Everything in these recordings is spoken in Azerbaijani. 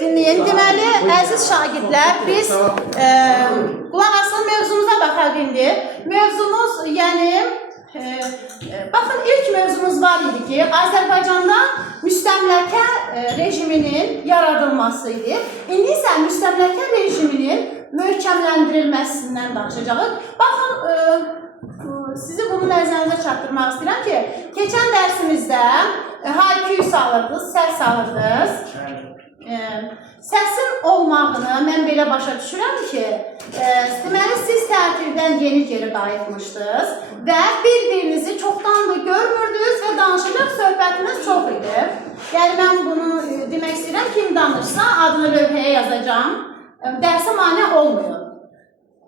Dinleyin. Deməli, əziz şagirdlər, biz qulaq asın mövzumuza baxaq indi. Mövzumuz, yəni, baxın, ilk mövzumuz var idi ki, Azərbaycanda müstəmləkə rejiminin yaradılması idi. İndi isə müstəmləkə rejiminin möhkəmləndirilməsindən danışacağıq. Baxın, sizi bunu nəzərinizə çatdırmaq istəyirəm ki, keçən dərsimizdə hay-küy salırdınız, səs salırdınız. Səsin olmağını mən belə başa düşürəm ki, deməli, siz tətildən yeni geri qayıtmışdınız və bir-birinizi çoxdandır görmürdünüz və danışacaq söhbətiniz çox idi. Yəni, mən bunu demək istəyirəm, kim danışsa adını lövhəyə yazacağım, dərsə mane olmuyor.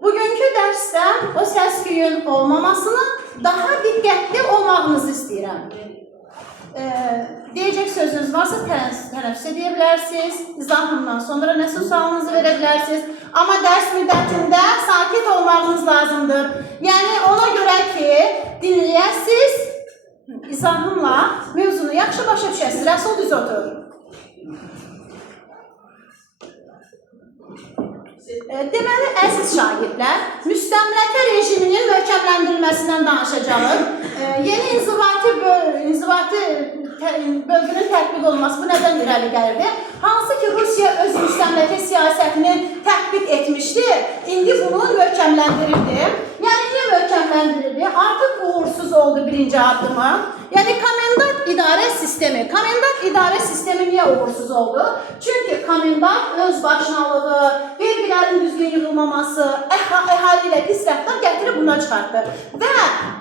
Bugünkü dərsdə o səs-küyün olmamasını daha diqqətli olmağınızı istəyirəm. Deyəcək sözünüz varsa tənəffüs edə bilərsiniz, izahımdan sonra nəsə sualınızı verə bilərsiniz. Amma dərs müddətində sakit olmağınız lazımdır. Yəni, ona görə ki, dinləyəsiniz, izahımla mövzunu yaxşı başa düşəsiniz. Rəsul düz otur. Deməli, əziz şagirdlər, müstəmləkə rejiminin möhkəmləndirilməsindən danışacağıq. Yeni inzibati bölgünün tətbiq olması bu nədən irəli gəlirdi? Hansı ki, Rusiya öz müstəmləkə siyasətini tətbiq etmişdi, indi bunu möhkəmləndirirdi. Yəni, niyə möhkəmləndirirdi? Artıq uğursuz oldu birinci addımı. Yəni, komendant idarə sistemi. Komendant idarə sistemi niyə uğursuz oldu? Çünki komendant öz başınalığı, vergilərin düzgün yığılmaması, əhali ilə pis rəftar gətirib bundan çıxartdı. Və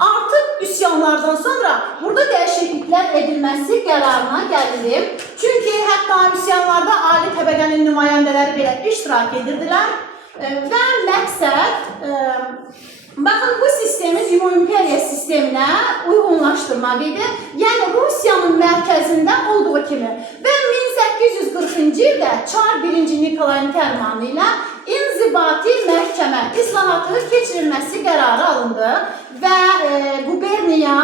artıq üsyanlardan sonra burada dəyişikliklər edilməsi qərarına gəlinib. Çünki hətta üsyanlarda ali təbəqənin nümayəndələri belə iştirak edirdilər və məqsəd baxın, bu sistemi Cumhurimperiya sisteminə uyğunlaşdırmaq idi. Yəni, Rusiyanın mərkəzində olduğu kimi və 1840-cı ildə Çar 1-ci Nikolayın fərmanı ilə inzibati məhkəmə islahatı keçirilməsi qərarı alındı və quberniya,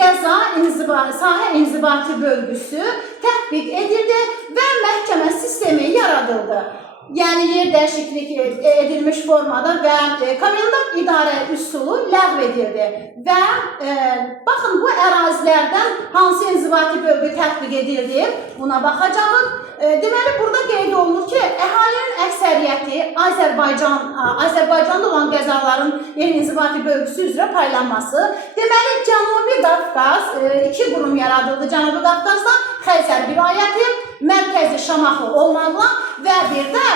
qəza sahə inzibati bölgüsü tətbiq edildi və məhkəmə sistemi yaradıldı. Yəni, yer dəyişiklik edilmiş formada və komendant idarə üsulu ləğv edildi. Və baxın, bu ərazilərdən hansı inzibati bölgü tətbiq edildi, buna baxacağıq. Deməli, burada qeyd olunur ki, əhalinin əksəriyyəti Azərbaycanda olan qəzaların yeni inzibati bölgüsü üzrə paylanması. Deməli, Cənubi Qafqaz iki qurum yaradıldı. Cənubi Qafqazda Xəzər vilayəti, mərkəzi Şamaxı olmaqla və bir də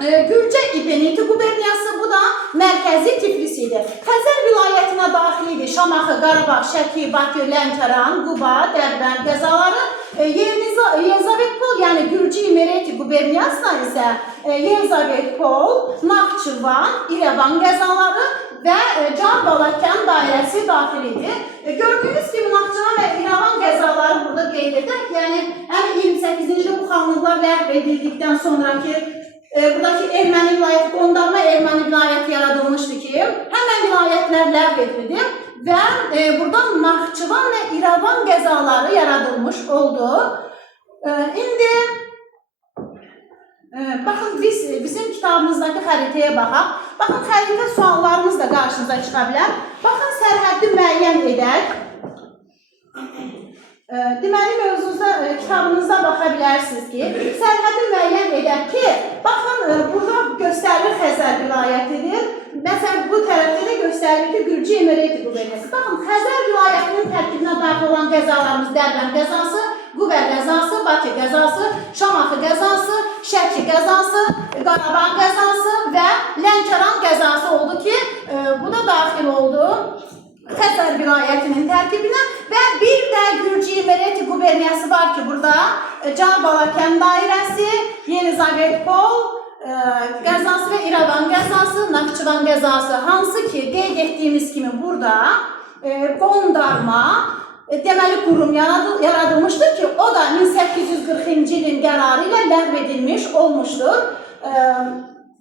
Gürcə İbeniti quberniyası, bu da mərkəzi Tiflis idi. Xəzər vilayətinə daxil idi Şamaxı, Qarabağ, Şəki, Bakı, Lənkəran, Quba, Dərbənd qəzaları. Yelizavetpol, yəni Gürcə İmereti quberniyasına isə Yelizavetpol, Naxçıvan, İrəvan qəzaları və Can-Balakən dairəsi daxil idi. Gördüyünüz kimi Naxçıvan və İrəvan qəzaları burada qeyd edək. Yəni, həm 28-ci ildə bu xanlıqlar ləğv edildikdən sonraki buradakı erməni vilayəti, qondarma erməni vilayəti yaradılmışdı ki, həmən vilayətlər ləğv edildi və buradan Naxçıvan və İrəvan qəzaları yaradılmış oldu. İndi, baxın, bizim kitabımızdakı xəritəyə baxaq. Baxın, xəritə suallarımız da qarşınıza çıxa bilər. Baxın, sərhəddi müəyyən edək. Deməli, mövzunuzda, kitabınızda baxa bilərsiniz ki, sərhədi müəyyən edək ki, baxın, burada göstərilir Xəzər vilayətidir. Məsələn, bu tərəfdə də göstərilir ki, Gürcə İmereti quberniyası. Baxın, Xəzər vilayətinin tərkibinə daxil olan qəzalarımız Dərbənd qəzası, Quba qəzası, Bakı qəzası, Şamaxı qəzası, Şəki qəzası, Qarabağ qəzası və Lənkəran qəzası oldu ki, bu da daxil oldu Xəzər vilayətinin tərkibinə və bir də Gürcə İmereti quberniyası var ki, burada Can-Balakən dairəsi, Yelizavetpol qəzası və İrəvan qəzası, Naxçıvan qəzası, hansı ki, qeyd etdiyimiz kimi burada qondarma deməli qurum yaradılmışdır ki, o da 1840-cı ilin qərarı ilə ləğv edilmiş olmuşdur.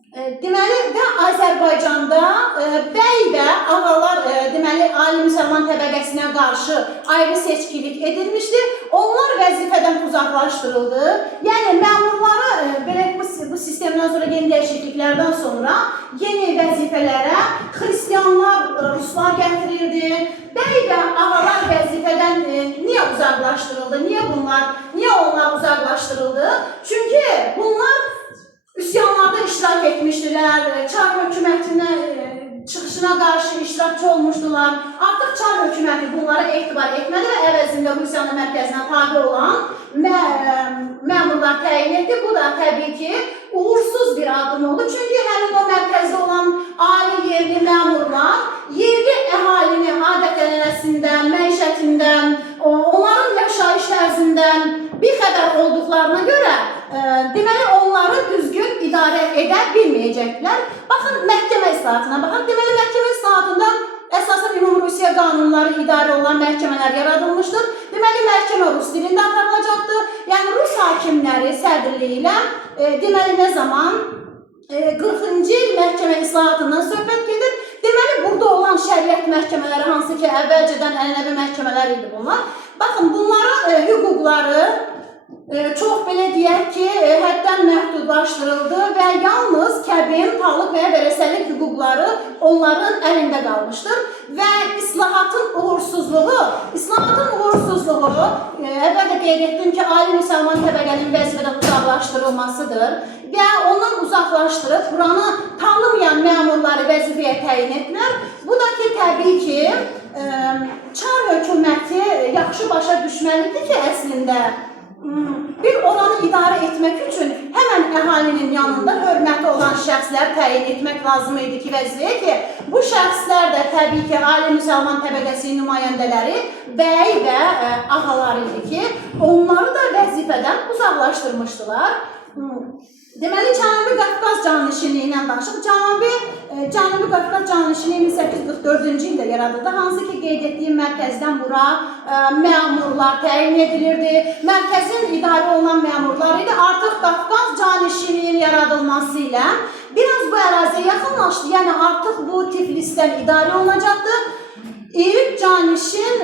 Deməli, və Azərbaycanda bəy və ağalar, deməli, ali müsəlman təbəqəsinə qarşı ayrı seçkilik edilmişdir. Onlar vəzifədən uzaq uzaqlaşdırıldı. Yəni məmurları belə bu sistemdən sonra yeni dəyişikliklərdən sonra yeni vəzifələrə xristianlar, ruslar gətirildi. Bəy və ağalar vəzifədən niyə uzaqlaşdırıldı? Niyə onlar uzaqlaşdırıldı? Çünki bunlar üsyanlarda iştirak etmişdilər, Çar hökumətinə çıxışına qarşı iştirakçı olmuşdular. Artıq Çar hökuməti bunlara etibar etmədi və əvəzində Rusiyanın mərkəzinə tabi olan məmurlar təyin etdi. Bu da təbii ki, uğursuz bir adım oldu. Çünki həmin o mərkəzdə olan ali yerli məmurlar yerli əhalini adət-ənənəsindən, məişətindən, onların yaşayış tərzindən bir xəbər olduqlarına görə deməli onları düzgün idarə edə bilməyəcəklər. Baxın, məhkəmə islahatına baxın. Deməli, məhkəmə islahatında əsasən Ümumrusiya qanunları idarə olan məhkəmələr yaradılmışdır. Deməli, məhkəmə rus dilində aparılacaqdır. Yəni, rus hakimləri sədrliyi ilə deməli, nə zaman 40-cı il məhkəmə islahatından söhbət gedir. Deməli, burada olan şəriət məhkəmələri, hansı ki, əvvəlcədən ənənəvi məhkəmələr idi bunlar. Baxın, bunların hüquqları çox belə deyək ki, həddən məhdudlaşdırıldı və yalnız kəbin, talıq və vərəsəlik hüquqları onların əlində qalmışdır. Və islahatın uğursuzluğu, əvvəl də qeyd etdim ki, ali müsəlman təbəqənin vəzifədən uzaqlaşdırılmasıdır və ondan uzaqlaşdırıb buranı tanımayan məmurları vəzifəyə təyin etdilər. Bu da ki, təbii ki, Çar hökuməti yaxşı başa düşməlidir ki, əslində bir oranı idarə etmək üçün həmən əhalinin yanında hörməti olan şəxslər təyin etmək lazım idi ki, vəzifəyə ki, bu şəxslər də təbii ki, ali müsəlman təbəqəsi nümayəndələri, bəy və ağalar idi ki, onları da vəzifədən uzaqlaşdırmışdılar. Deməli, Cənubi Qafqaz canişinliyi ilə danışıq. Cənubi Qafqaz canişinliyi 1844-cü ildə yaradıldı. Hansı ki, qeyd etdiyim mərkəzdən bura məmurlar təyin edilirdi. Mərkəzin idarə olunan məmurlar idi. Artıq Qafqaz canişinliyinin yaradılması ilə biraz bu əraziyə yaxınlaşdı. Yəni, artıq bu Tiflisdən idarə olunacaqdı. İlk canişin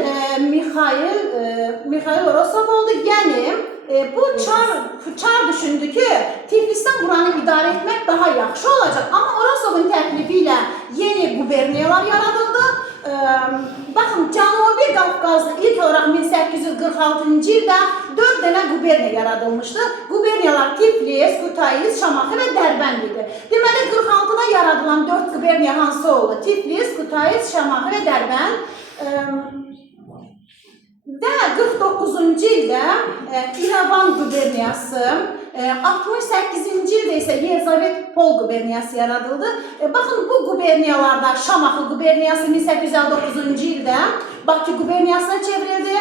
Mikhail Orosov oldu. Yəni, bu Çar düşündü ki, Tiflisdən buranı idarə etmək daha yaxşı olacaq. Amma Orosovun təklifi ilə yeni quberniyalar yaradıldı. Baxın, Cənubi Qafqazda ilk olaraq 1846-cı ildə 4 dənə quberniya yaradılmışdı. Quberniyalar Tiflis, Kutayiz, Şamaxı və Dərbənd idi. Deməli, 46-da yaradılan 4 quberniya hansı oldu? Tiflis, Kutayiz, Şamaxı və Dərbənd. Və 49-cu ildə İrəvan quberniyası, 68-ci ildə isə Yelizavetpol quberniyası yaradıldı. Baxın, bu quberniyalarda Şamaxı quberniyası 1859-cu ildə Bakı quberniyasına çevrildi.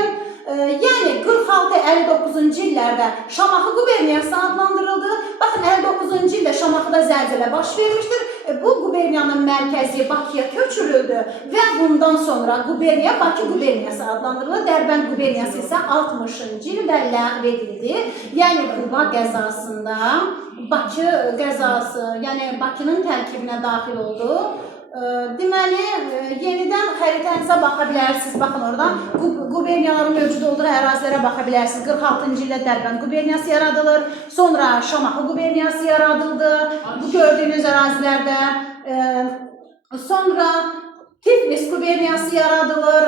Yəni, 46-59-cu illərdə Şamaxı quberniyası adlandırıldı. Baxın, 59-cu ildə Şamaxıda zəlzələ baş vermişdir. Bu quberniyanın mərkəzi Bakıya köçürüldü və bundan sonra quberniya Bakı quberniyası adlandırıldı. Dərbənd quberniyası isə 60-cı ildə ləğv edildi. Yəni, Quba qəzasında Bakı qəzası, yəni Bakının tərkibinə daxil oldu. Deməli, yenidən xəritənizə baxa bilərsiniz. Baxın, oradan quberniyaların mövcud olduğu ərazilərə baxa bilərsiniz. 46-cı ildə Dərbənd quberniyası yaradılır. Sonra Şamaxı quberniyası yaradıldı. Bu gördüyünüz ərazilərdə. Sonra Tiflis quberniyası yaradılır.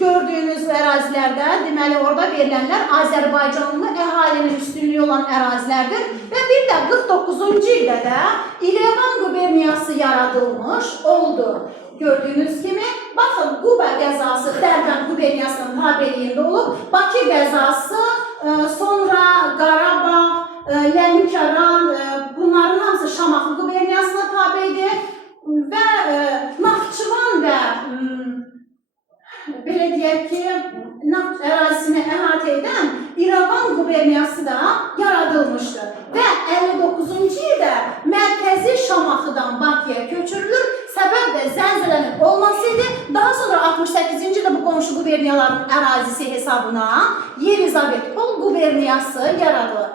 Gördüyünüz ərazilərdə, deməli, orada verilənlər Azərbaycanlı əhalinin üstünlüyü olan ərazilərdir. Və bir də 49-cu ildə də İrəvan quberniyası yaradılmış oldu. Gördüyünüz kimi, baxın, Quba qəzası Dərbənd quberniyasının tabeliyində olub. Bakı qəzası, sonra Qarabağ, Lənkəran, bunların hamısı Şamaxı quberniyasına tabedir. Və Naxçıvan və belə deyək ki, ərazisini əhatə edən İrəvan quberniyası da yaradılmışdır. Və 59-cu ildə mərkəzi Şamaxıdan Bakıya köçürülür. Səbəb də zəlzələnin olması idi. Daha sonra 68-ci ildə bu qonşu quberniyaların ərazisi hesabına Yelizavetpol quberniyası yaradılır.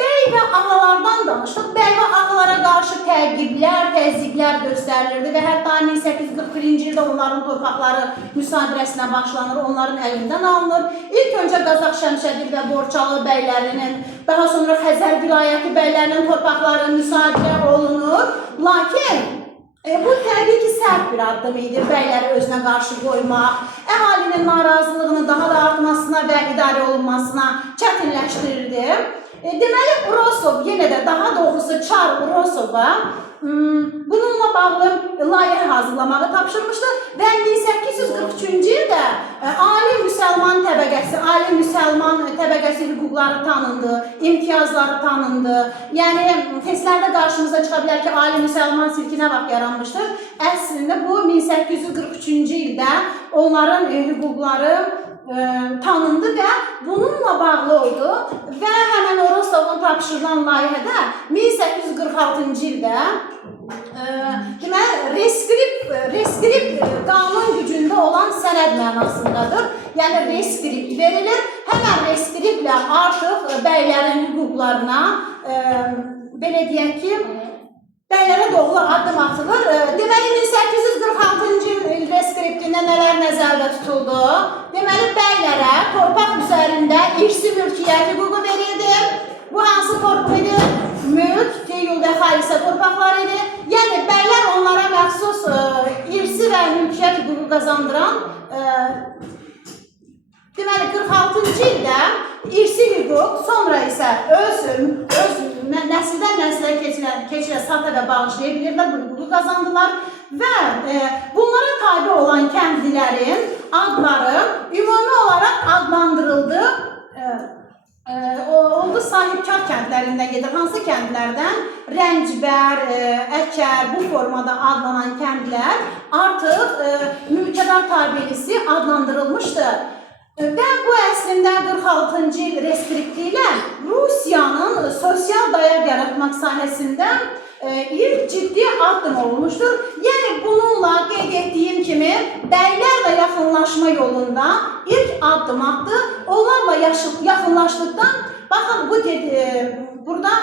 Bəy bəy və ağalardan danışdıq. Bəy və ağalara qarşı təqiblər, təzyiqlər göstərilirdi və hətta 1841-ci ildə onların torpaqları müsadirəsinə başlanır, onların əlindən alınır. İlk öncə Qazax, Şəmşədir və Borçalı bəylərinin, daha sonra Xəzər vilayəti bəylərinin torpaqları müsadirə olunur. Lakin bu təbii ki, sərt bir addım idi, bəyləri özünə qarşı qoymaq, əhalinin narazılığını daha da artmasına və idarə olunmasına çətinləşdirirdi. Deməli, Urosov, yenə də daha doğrusu Çar Urosova bununla bağlı layihə hazırlamağı tapşırmışdı və 1843-cü ildə ali müsəlman təbəqəsi hüquqları tanındı, imtiyazları tanındı. Yəni, testlərdə qarşımıza çıxa bilər ki, ali müsəlman silkinə vaxt yaranmışdır. Əslində, bu 1843-cü ildə onların hüquqları tanındı və bununla bağlı oldu və həmən Urosovun tapşırılan layihədə 1846-cı ildə reskript qanun gücündə olan sənəd mənasındadır. Yəni, reskript verilir, həmən reskriptlə artıq bəylərin hüquqlarına, belə deyək ki, bəylərə doğru addım atılır. Deməli, 1846-cı il reskriptində nələr nəzərdə tutuldu? Deməli, bəylərə torpaq üzərində irsi mülkiyyət hüququ verildi. Bu hansı torpaq idi? Mülk, teyul və xalisə torpaqlar idi. Yəni, bəylər onlara məxsus irsi və mülkiyyət hüququ qazandıran, deməli, 46-cı ildə irsi hüquq, sonra isə öz nəsildən nəslə keçirə sata və bağışlaya bilirlər, bu hüququ qazandılar və bunlara tabi olan kəndlilərin adları ümumi olaraq adlandırıldı. Oldu sahibkar kəndlərindən gedir. Hansı kəndlərdən? Rəncbər, Əkər, bu formada adlanan kəndlər artıq mülkədar tabelisi adlandırılmışdır. Və bu əslində 46-cı il reskripti ilə Rusiyanın sosial dayaq yaratmaq sahəsində ilk ciddi addım olmuşdur. Yəni, bununla qeyd etdiyim kimi, bəylərlə yaxınlaşma yolunda ilk addım atdı. Onlarla yaxınlaşdıqdan, baxın, burada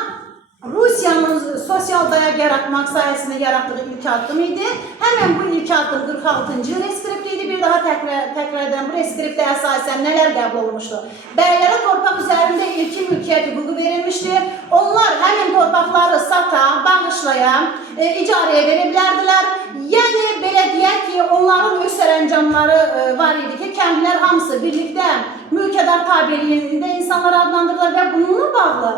Rusiyanın sosial dayaq yaratmaq sahəsində yaratdığı ilk addım idi. Həmən bu ilk addım 46-cı il reskripti idi. Bir daha təkrar edən bu reskriptə əsasən nələr qəbul olunmuşdu? Bəylərə torpaq üzərində ilki mülkiyyət hüququ verilmişdi. Onlar həmin torpaqları sata, bağışlaya, icarəyə verə bilərdilər. Yəni, belə deyək ki, onların öz sərəncamları var idi ki, kəndlilər hamısı birlikdə mülkədar tabeliyində insanlar adlandırılır və bununla bağlı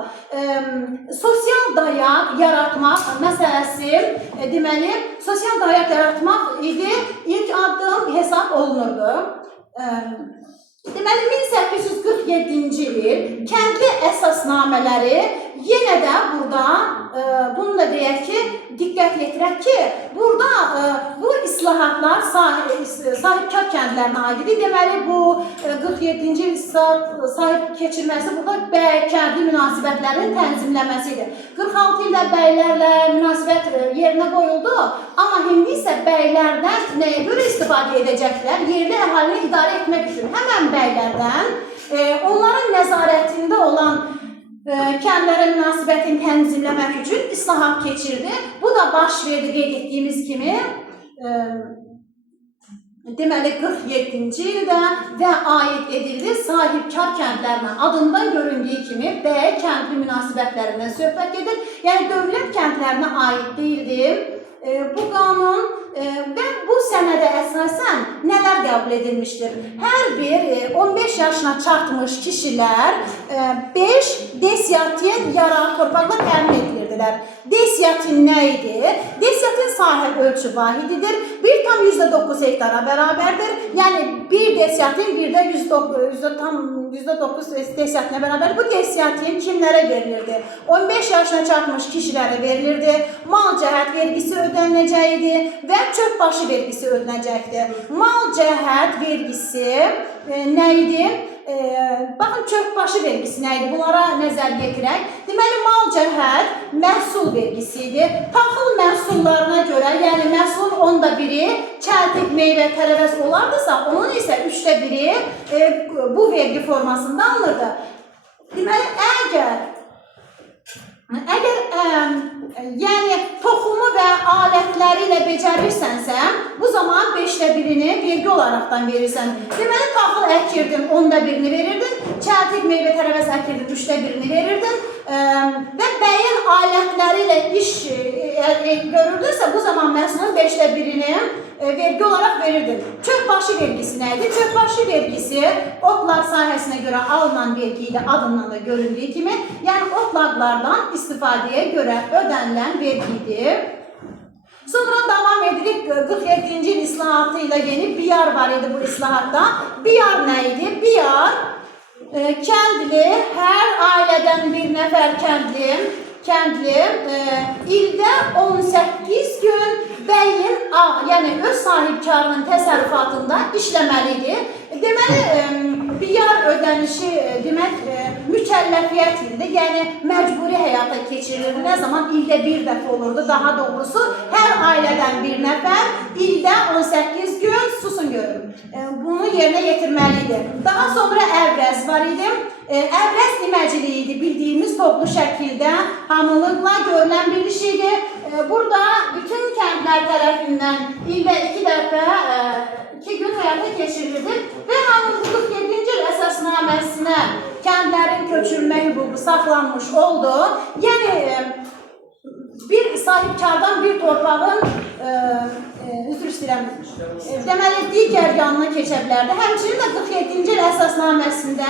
sosial dayaq yaratmaq məsələsi, deməli, sosial dayaq yaratmaq idi, ilk addım hesab olunurdu. Deməli, 1847-ci il kəndli əsasnamələri yenə də burada, bunu da deyək ki, diqqət yetirək ki, burada bu islahatlar sahibkar kəndlərinə aid idi. Deməli, bu 47-ci il sahib keçirməsi burada bəy kəndli münasibətlərin tənzimləməsi idi. 46 ildə bəylərlə münasibət yerinə qoyuldu, amma indi isə bəylərdən nəyə görə istifadə edəcəklər? Yerli əhalini idarə etmək üçün həmən bəylərdən onların nəzarətində olan kəndlərə münasibətini tənzimləmək üçün islahat keçirdi. Bu da baş verdi, qeyd etdiyimiz kimi, deməli 47-ci ildə və aid edildi sahibkar kəndlərinə. Adından göründüyü kimi bəy kəndli münasibətlərindən söhbət gedir. Yəni, dövlət kəndlərinə aid deyildi bu qanun və bu sənədə əsasən nələr qəbul edilmişdir? Hər bir 15 yaşına çatmış kişilər 5 desiyatin yararlı torpaqla təmin edilirdilər. Desiyatin nə idi? Desiyatin sahə ölçü vahididir. 1,9 hektara bərabərdir. Yəni, bir desiyatin bir də %9 desiyatinə bərabər. Bu desiyatin kimlərə verilirdi? 15 yaşına çatmış kişilərə verilirdi. Mal cəhət vergisi ödəniləcək idi və çöp başı vergisi ödənəcəkdir. Mal cəhət vergisi nə idi? Baxın, çöp başı vergisi nə idi? Bunlara nəzər yetirək. Deməli, mal cəhət məhsul vergisi idi. Taxıl məhsullarına görə, yəni məhsulun 1/10-i çəltik, meyvə, tərəvəz olardısa, onun isə 3/1-i bu vergi formasında alınırdı. Deməli, əgər yəni toxumu və alətləri ilə becərirsənsə, bu zaman 1/5-ni vergi olaraqdan verirsən. Deməli, taxıl əkirdim, 1/10 verirdin, çəltik meyvə tərəvəz əkirdim, 1/3 verirdin və bəyin alətləri ilə iş görürdünsə, bu zaman məhsulun 5/1-ni vergi olaraq verirdin. Çöpbaşı vergisi nə idi? Çöpbaşı vergisi otlaq sahəsinə görə alınan vergi idi, adından da göründüyü kimi. Yəni, otlaqlardan istifadəyə görə ödənilən vergi idi. Sonra davam edirik, 47-ci il islahatı ilə yeni BİAR var idi bu islahatda. BİAR nə idi? BİAR, kəndli, hər ailədən bir nəfər kəndli ildə 18 gün bəyin, yəni öz sahibkarının təsərrüfatında işləməlidir. Deməli, BİAR ödənişi demək mükəlləfiyyət idi, yəni məcburi həyata keçirilirdi. Nə zaman? İldə bir dəfə olurdu, daha doğrusu hər ailədən bir nəfər ildə 18 gün, susun görün, bunu yerinə yetirməlidir. Daha sonra əvrəz var idi. Əvrəz iməciliyi idi, bildiyimiz toplu şəkildə hamılıqla görülən bir iş idi. Burada bütün kəndlər tərəfindən ildə 2 dəfə 2 gün həyata keçirildi və hamının 47-ci il əsasnaməsinə kəndlərin köçürülmə hüququ saxlanmış oldu. Yəni, bir sahibkardan bir torpağın üzr istəyirəm, deməli, digər yanına keçə bilərdi. Həmçinin də 47-ci il əsasnaməsində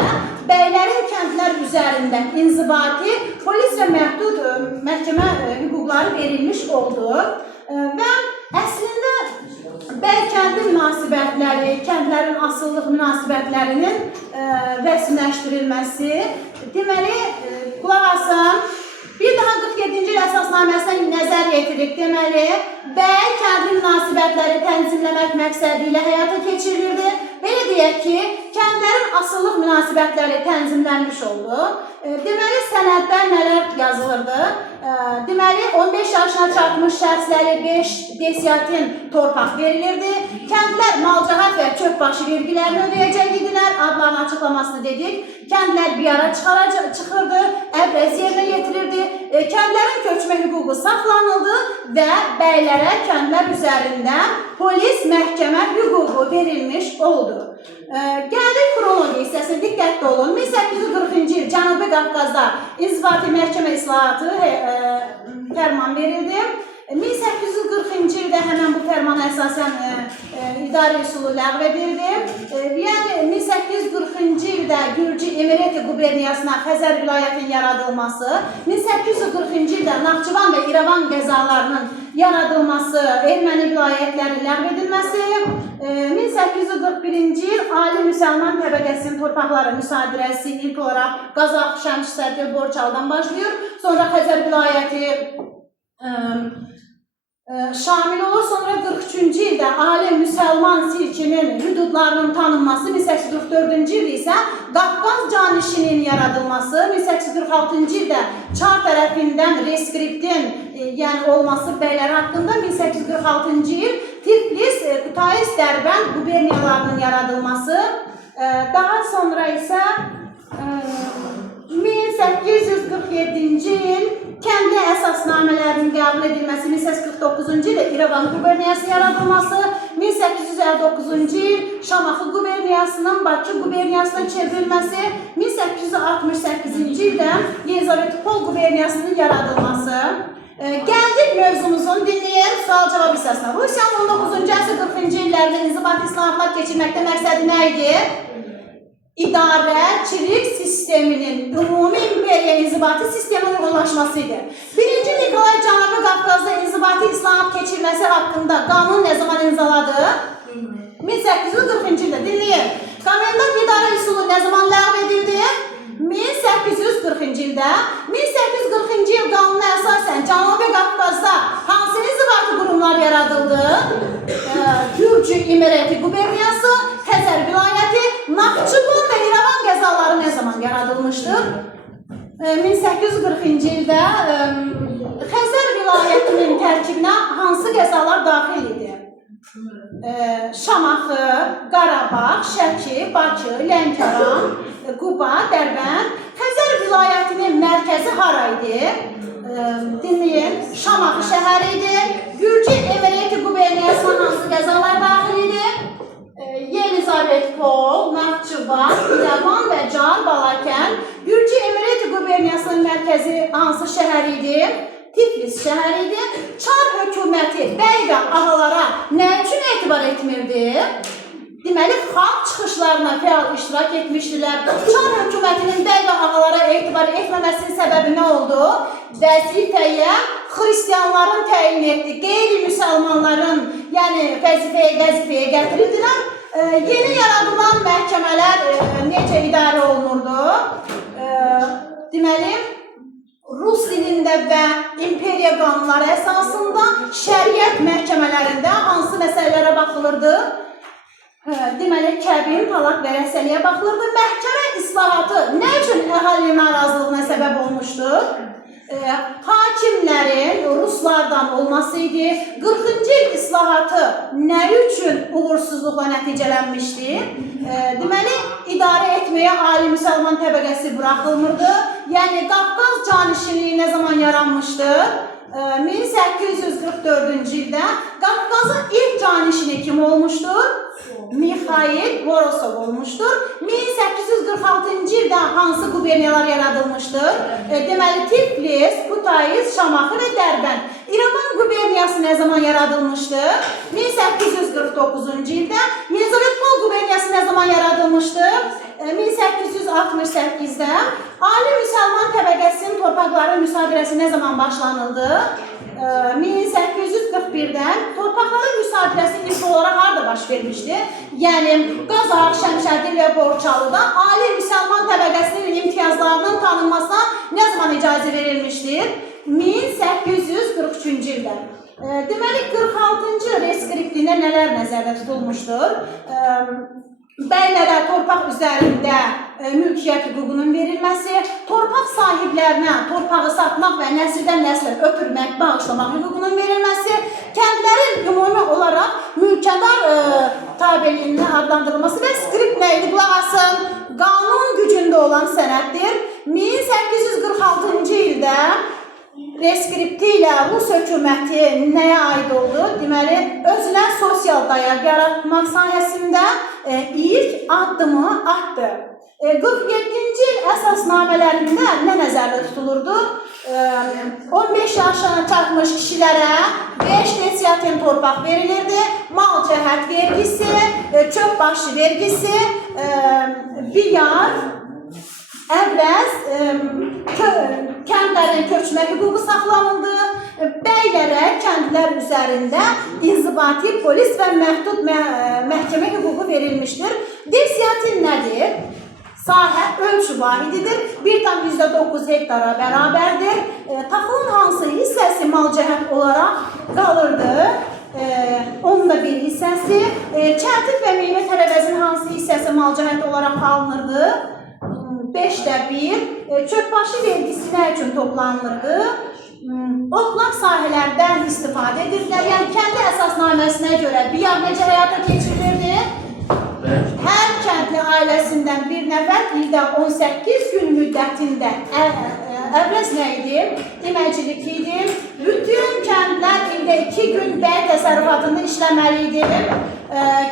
bəylərin kəndlər üzərində inzibati, polis və məhdud məhkəmə hüquqları verilmiş oldu. Və əslində bəy kəndi münasibətləri, kəndlərin asıllıq münasibətlərinin rəsmiləşdirilməsi, deməli, qulaq asın, bir daha 47-ci il əsasnaməsinə nəzər yetiririk. Deməli, bəy kəndi münasibətləri tənzimləmək məqsədi ilə həyata keçirilirdi. Belə deyək ki, kəndlərin asıllıq münasibətləri tənzimlənmiş oldu. Deməli, sənəddə nələr yazılırdı? Deməli, 15 yaşına çatmış şəxsləri 5 desiyatin torpaq verilirdi. Kəndlər malcahat və çöpbaşı vergilərini ödəyəcək idilər. Adlarının açıqlamasını dedik. Kəndlər BİAR-a çıxırdı, əvrəz yerinə yetirirdi. Kəndlərin köçmə hüququ saxlanıldı və bəylərə kəndlər üzərində polis məhkəmə hüququ verilmiş oldu. Gəldik xronologiya hissəsinə, diqqətli olun. 1840-cı il Cənubi Qafqazda inzibati məhkəmə islahatı fərman verildi. 1840-cı ildə həmən bu fərmana əsasən idarə üsulu ləğv edildi. Yəni, 1840-cı ildə Gürcü Emireti quberniyasına Xəzər vilayətinin yaradılması, 1840-cı ildə Naxçıvan və İrəvan qəzalarının yaradılması, erməni vilayətləri ləğv edilməsi, 1841-ci il Ali Müsəlman təbəqəsinin torpaqları müsadirəsi ilk olaraq Qazax, Şəmş, Sərgəl, Borçaldan başlayır. Sonra Xəzər vilayəti şamil olur. Sonra 43-cü ildə Ali Müsəlman silkinin hüdudlarının tanınması, 1844-cü il isə Qafqaz canişinin yaradılması, 1846-cı ildə Çar tərəfindən reskriptin yəni olması bəylər haqqında, 1846-cı il Tiflis, Kutays, Dərbənd quberniyalarının yaradılması, daha sonra isə 1847-ci il kəndi əsasnamələrinin qəbul edilməsi, 1849-cu ildə İrəvan quberniyası yaradılması, 1859-cu il Şamaxı quberniyasının Bakı quberniyasına çevrilməsi, 1868-ci ildə Yelizavetpol quberniyasının yaradılması. Gəldik mövzumuzun dinləyən sual-cavab hissəsinə. Rusiyanın 19-cu əsr 40-cı illərdə inzibati islahatlar keçirməkdə məqsədi nə idi? İdarəçilik sisteminin ümumi imperiya inzibati sistemi uyğunlaşması idi. 1-ci Nikolay Cənubi Qafqazda inzibati islahat keçirməsi haqqında qanun nə zaman imzaladı? 1840-cı ildə. Dinləyin. Komendant idarə üsulu nə zaman ləğv edildi? 1840-cı ildə. 1840-cı il qanuna əsasən Cənubi Qafqazda hansı inzibati qurumlar yaradıldı? Gürcü İmireti quberniyası, Xəzər vilayəti, Naxçıvan və İrəvan qəzaları nə zaman yaradılmışdır? 1840-cı ildə Xəzər vilayətinin tərkibinə hansı qəzalar daxil idi? Şamaxı, Qarabağ, Şəki, Bakı, Lənkəran, Quba, Dərbənd. Xəzər vilayətinin mərkəzi hara idi? Şuşa, Balakən. Gürcü Emirati quberniyasının mərkəzi hansı şəhər idi? Tiflis şəhəri idi. Çar hökuməti bəy və ağalara nə üçün etibar etmirdi? Deməli, xalq çıxışlarına fəal iştirak etmişdilər. Çar hökumətinin bəy və ağalara etibar etməməsinin səbəbi nə oldu? Vəzifəyə xristianların təyin etdi. Qeyri-müsəlmanların, yəni vəzifəyə gətirildilər. Yeni yaradılan məhkəmələr necə idarə olunurdu? Deməli, Rus dilində və imperiya qanunları əsasında şəriət məhkəmələrində hansı məsələlərə baxılırdı? Deməli, kəbin, talaq və rəsəliyə baxılırdı. Məhkəmə islahatı nə üçün əhali narazılığına səbəb olmuşdu? Hakimlərin ruslardan olması idi. 40-cı il islahatı nə üçün uğursuzluqla nəticələnmişdi? Deməli, idarə etməyə ali müsəlman təbəqəsi buraxılmırdı. Yəni, Qafqaz canişinliyi nə zaman yaranmışdı? 1844-cü ildə Qafqazın ilk canişini kim olmuşdur? Mikhail Vorosov olmuşdur. 1846-cı ildə hansı quberniyalar yaradılmışdır? Deməli, Tiflis, Kutayiz, Şamaxı və Dərbənd. İrəvan quberniyası nə zaman yaradılmışdır? 1849-cu ildə. Yelizavetpol quberniyası nə zaman yaradılmışdır? 1868-də. Ali müsəlman təbəqəsinin torpaqları müsadirəsi nə zaman başlanıldı? 1841-dən. Torpaqların müsadirəsi ilk olaraq harada baş vermişdi? Yəni, Qazax, Şəmşədi və Borçalıda ali müsəlman təbəqəsinin imtiyazlarının tanınmasına nə zaman icazə verilmişdir? 1843-cü ildə. Deməli, 46-cı reskriptində nələr nəzərdə tutulmuşdur? Bəylərə torpaq üzərində mülkiyyət hüququnun verilməsi, torpaq sahiblərinə torpağı satmaq və nəsildən nəslə ötürmək, bağışlamaq hüququnun verilməsi, kəndlərin ümumi olaraq mülkədar tabeliyinin adlandırılması və skript nə idi? Qulaq asın, qanun gücündə olan sənəddir. 1846-cı ildə reskripti ilə Rus hökuməti nəyə aid oldu? Deməli, özünə sosial dayaq yaratmaq sahəsində ilk addımı atdı. 47-ci il əsasnamələrində nə nəzərdə tutulurdu? 15 yaşına çatmış kişilərə 5 desiyatin torpaq verilirdi. Mal cəhət vergisi, çöp başı vergisi, biyar, əvvəz, kəndlərin köçmə hüququ saxlanıldı. Bəylərə kəndlər üzərində inzibati, polis və məhdud məhkəmə hüququ verilmişdir. Desiyatin nədir? Sahə ölçü vahididir. 1,9 hektara bərabərdir. Taxılın hansı hissəsi mal cəhət olaraq qalırdı? Onun da bir hissəsi. Çəltik və meyvə tərəvəzin hansı hissəsi mal cəhət olaraq alınırdı? 5də 1. Çöpbaşı vergisi nə üçün toplanılırdı? Otlaq sahələrdən istifadə edirdilər. Yəni, kəndi əsasnaməsinə görə biyar necə həyata keçirilirdi? Hər kəndli ailəsindən bir nəfər ildə 18 gün müddətində əvvəz nə idi? İməclik idi. Bütün kəndlər ildə 2 gün bəy təsərrüfatında işləməli idi.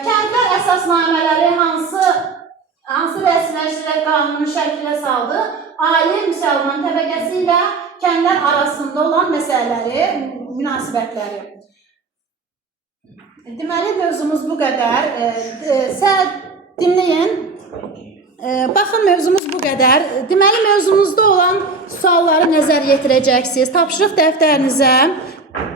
Kəndlər əsasnamələri hansı rəsmiləşdirərək qanunu şəklə saldı? Ali müsəlman təbəqəsi ilə kəndlər arasında olan məsələləri, münasibətləri. Deməli, mövzumuz bu qədər. Dinləyin. Baxın, mövzumuz bu qədər. Deməli, mövzumuzda olan sualları nəzər yetirəcəksiniz. Tapşırıq dəftərinizə